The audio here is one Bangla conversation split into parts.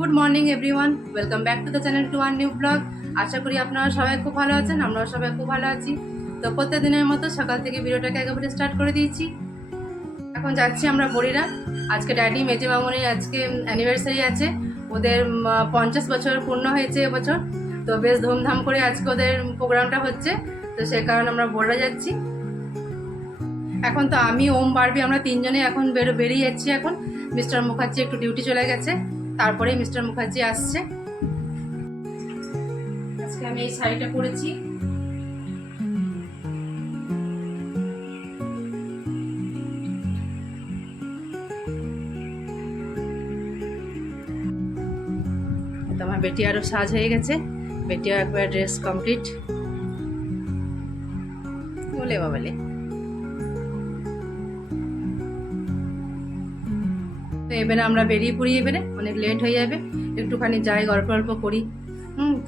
Good morning everyone, welcome back to the channel to one new blog. আশা করি আপনারা সবাই খুব ভালো আছেন, আমরাও সবাই খুব ভালো আছি। তো প্রত্যেকদিনের মতো সকাল থেকে ভিডিওটাকে একেবারে স্টার্ট করে দিয়েছি। এখন যাচ্ছি আমরা বড়িরা। আজকে ড্যাডি মেজে মামনির আজকে অ্যানিভার্সারি আছে, ওদের 50 বছর পূর্ণ হয়েছে এবছর। তো বেশ ধুমধাম করে আজকে ওদের প্রোগ্রামটা হচ্ছে, তো সে কারণে আমরা বড়িরা যাচ্ছি। এখন তো আমি ওম বারবি আমরা তিনজনে এখন বেরিয়ে যাচ্ছি। এখন মিস্টার মুখার্জি একটু ডিউটি চলে গেছে, তারপরেই মিস্টার মুখার্জি আসছে। আজকে আমি এই শাড়িটা পরেছি। তো আমার বেটি আরও সাজ হয়ে গেছে, বেটিও একবার ড্রেস কমপ্লিট বলে বাবালে। তো এবারে আমরা বেরিয়ে পড়ি, এবারে অনেক লেট হয়ে যাবে, একটুখানি যাই গল্প গল্প করি।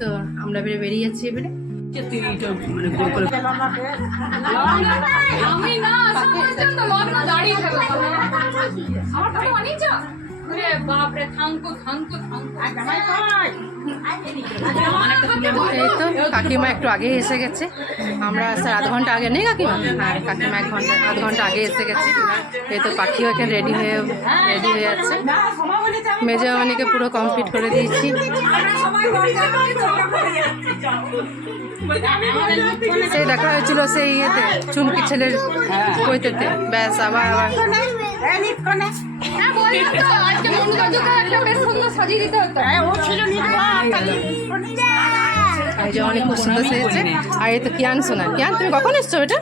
তো আমরা বেরিয়ে যাচ্ছি এবারে। এই তো কাকিমা একটু আগে এসে গেছে, আমরা স্যার আধ ঘন্টা আগে নেই কাকিমা? হ্যাঁ, কাকিমা আধ ঘন্টা আগে এসে গেছে। এই তো পাখিও এখানে রেডি হয়ে যাচ্ছে। মেজমানিকে পুরো কমপ্লিট করে দিয়েছি। সেই দেখা হয়েছিল সেই ইয়েতে, চুমকি ছেলের বইতেতে। ব্যাস আবার অনেক খুব সুন্দর সেজেছে। আর এই তো কিয়ান শোনা। কিয়ান, তুমি কখন এসছো? এটা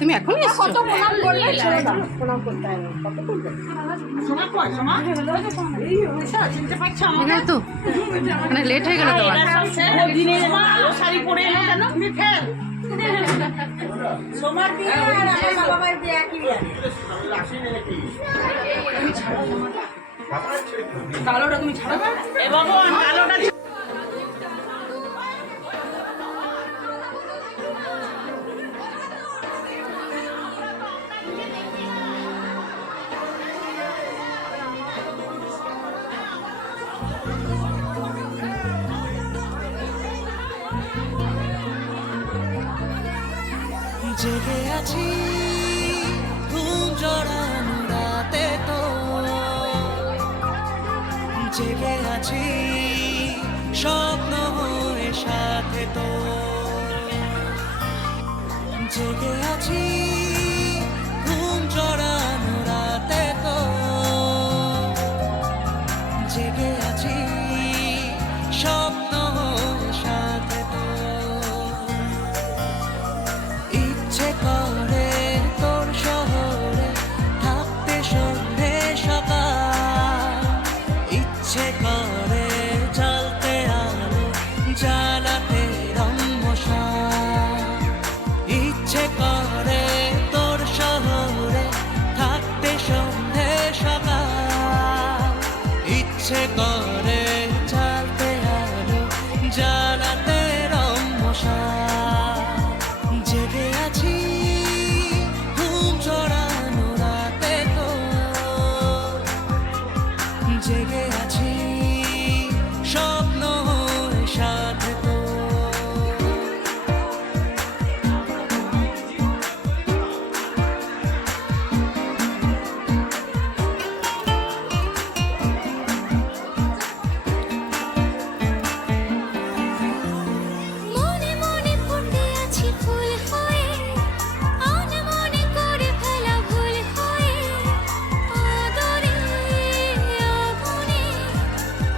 তুমি এখনই এসছো? তো মানে লেট হয়ে গেল তোমার। কালোটা তুমি ছাড়াবে? জেগে আছি ঘুম জড়ানো রাতে, তো জেগে আছি স্বপ্ন হয়ে সাথে, তো জেগে আছি ঘুম জড়ানো রাতে, তো জেগে আছি স্বপ্ন হয়ে সাথে, তো ইচ্ছে করে তোর শহরে থাকতে সন্ধে সকাল, ইচ্ছে করে জ্বলতে আলো জ্বালাতে রম্মশাল, ইচ্ছে করে তোর শহরে থাকতে সন্ধে সকাল, ইচ্ছে করে জ্বালতে আলো জ্বালাতে রম্মশাল। জেগে আছি ঘুম জড়ানো রাতে, তো জেগে আছি স্বপ্ন হয়ে সাথে, তো মনে মনে ফুটে আছি ফুল হয়ে, আনমনে করে ফেলা ভুল হয়ে, আদরে আগুনে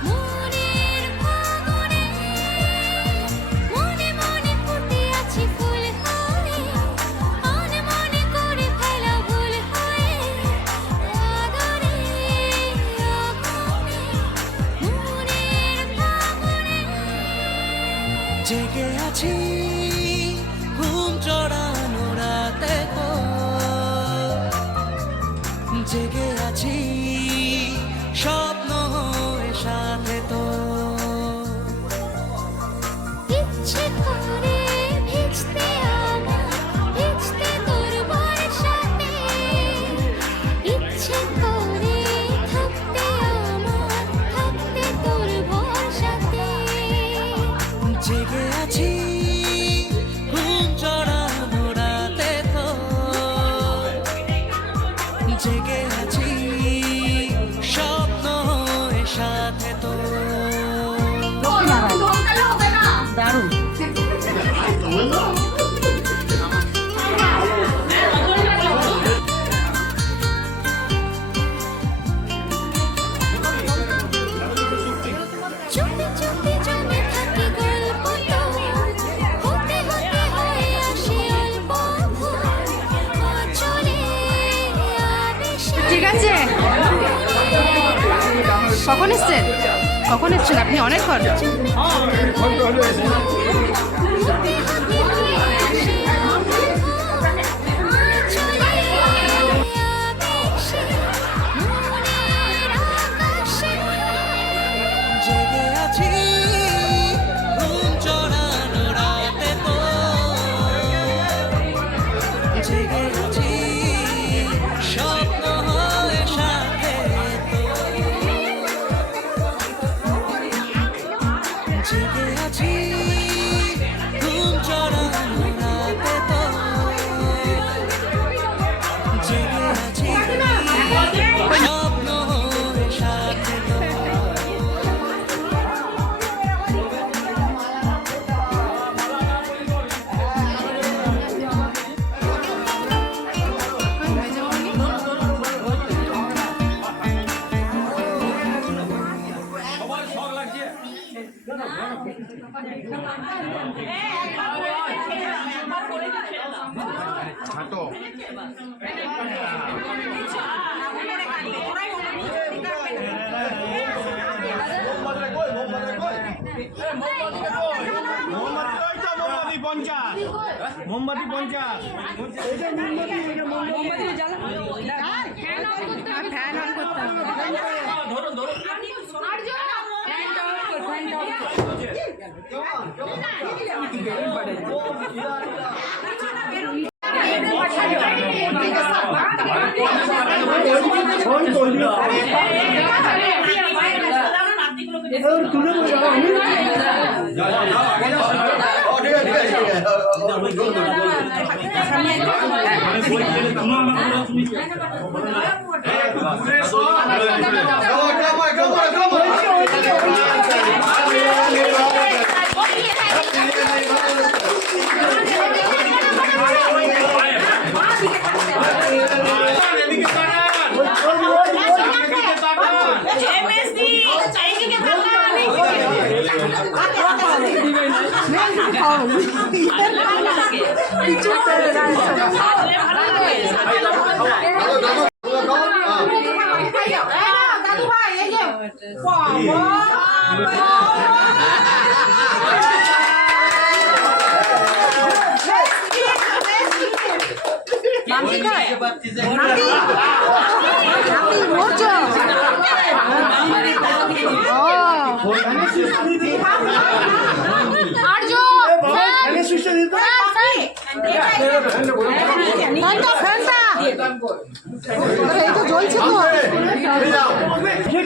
মনের ফাগুনে, মনে মনে ফুটে আছি ফুল হয়ে, আনমনে করে ফেলা ভুল হয়ে, আদরে আগুনে মনের ফাগুনে। জেগে আছি ঘুম জড়ানো রাতে, তো জেগে আছি স্বপ্ন হয়ে সাথে, তো ইচ্ছে করে ভিজতে আমার, ভিজতে তোর বর্ষাতে, ইচ্ছে করে থাকতে আমার, থাকতে সাথে তো দারুণ। চুপি চুপি জমে থাকে গল্প তো হতে হতে হয়ে আসে অল্প ভুল চলে আবেশে ঠিক আছে, কখন এসছেন? কখন এসছেন আপনি? অনেকক্ষণ। জেগে আছি ঘুম চড়ানো রাতে তো জেগে আছি স্বপ্ন হয়ে সাথে তো জেগে আছি ঘুম চড়ানো রাতে তো জেগে আছি স্বপ্ন হয়ে সাথে তো মোমবাতি 50 ফ্যান অন করতে হবে।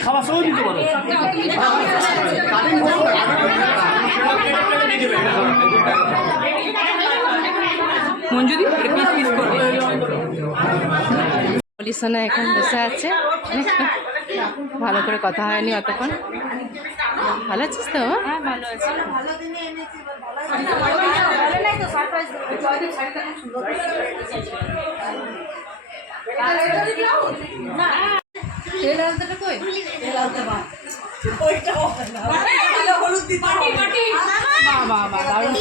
খাওয়া সহ দিতে পারো মঞ্জুরি পিস পিস করবে। পলিশনে এখন বসে আছে, ভালো করে কথা হয়নি অতক্ষণ। ভালো আছিস তো? হ্যাঁ ভালো আছে। তেল আলতাটা কই? বাবা দারুণ।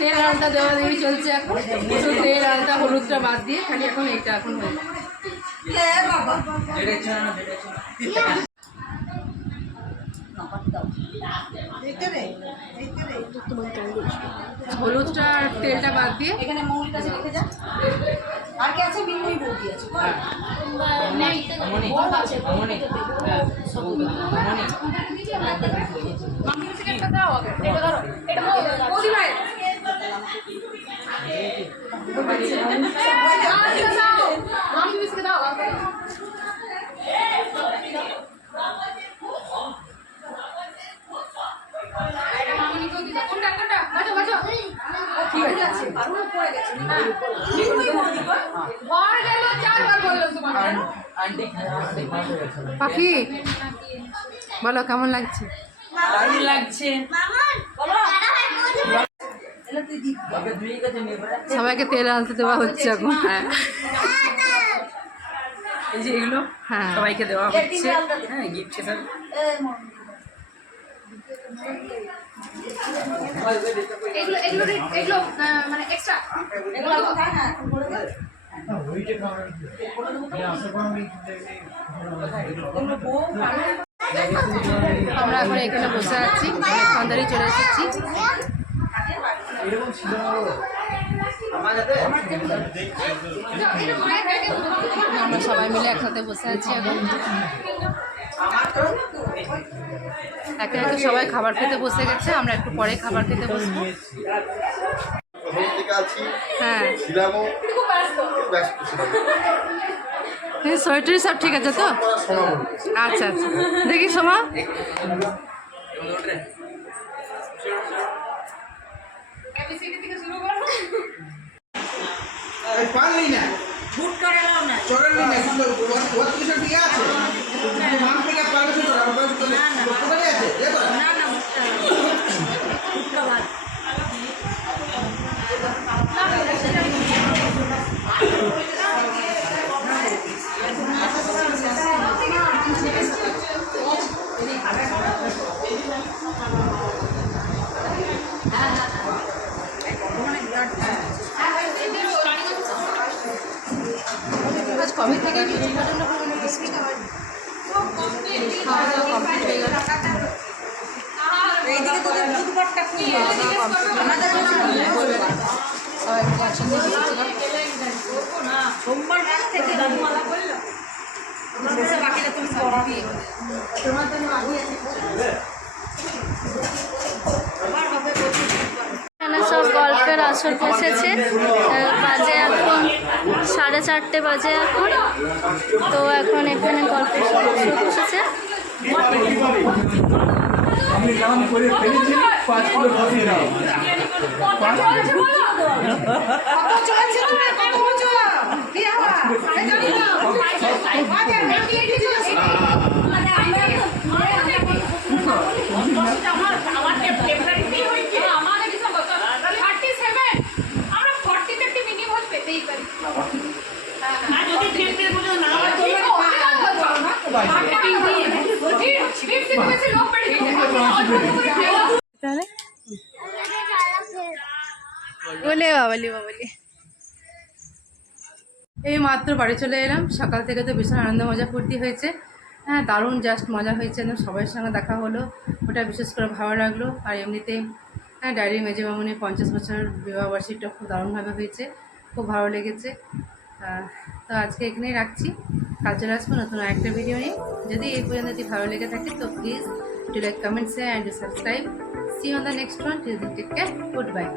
তেল আলতা দেওয়া দেওয়াই চলছে এখন, শুধু তেল আলতা হলুদটা বাদ দিয়ে খালি এখন এইটা এখন হয়ে হলুদটা আর তেলটা বাদ দিয়ে এখানে মৌলির কাছে রেখে যা। আর কি আছে? বিনময়ী বৌদি আছে। ঘর গেল 4 বার বললাম তোমার পাখি বলো কেমন লাগছে? সবাইকে তেল আনতে দেওয়া হচ্ছে এখন। এই যে এগুলো হ্যাঁ সবাইকে দেওয়া হচ্ছে, হ্যাঁ গিফট হিসাবে। মানে এক্সট্রা আমরা এখন এখানে বসে আছি, অনেকক্ষণ ধরেই চলে এসেছি। আমরা সবাই মিলে একসাথে বসে আছি এখন। একে একে সবাই খাবার খেতে বসে গেছে, আমরা একটু পরে খাবার খেতে বসবো। হ্যাঁ শরীর সব ঠিক আছে তো? আচ্ছা আচ্ছা দেখি সোমা পারলি না চড়ালি না ওর কিছু ঠিক আছে মান থেকে পারবে তো কোথায় আছে দেখো আজ কবে থেকে খাওয়া দাওয়া কমপ্লিট হয়ে গেল। সবাই মিলে একসঙ্গে বসেছিলাম। সোমবার রাত থেকে দাদুমালা করলো বাকিটা তুমি পড়াবি তোমার জন্য আগে আছে এখানে সব গল্পের আসর বসেছে, বাজে এখন 4:30 বাজে এখন। তো এখন এখানে গল্পের আসর বসেছে। আমি নাম করে ফেলেছি 5 কিলো কফি দাও। বলে বাবালি বাবালি এই মাত্র বাড়ি চলে এলাম। সকাল থেকে তো ভীষণ আনন্দ মজা ফুর্তি হয়েছে। হ্যাঁ দারুণ জাস্ট মজা হয়েছে, একদম সবার সঙ্গে দেখা হলো, ওটা বিশেষ করে ভালো লাগলো। আর এমনিতে হ্যাঁ ডায়েরি মেজে মামুনির 50 বছর বিবাহবার্ষিকীটা খুব দারুণভাবে হয়েছে, খুব ভালো লেগেছে। তো আজকে এখানেই রাখছি, কাল চলে আসবো নতুন একটা ভিডিও নিয়ে। যদি এই পর্যন্ত যদি ভালো লেগে থাকে তো please do like, comment, share and subscribe. See on the next one. Till then take care, good by.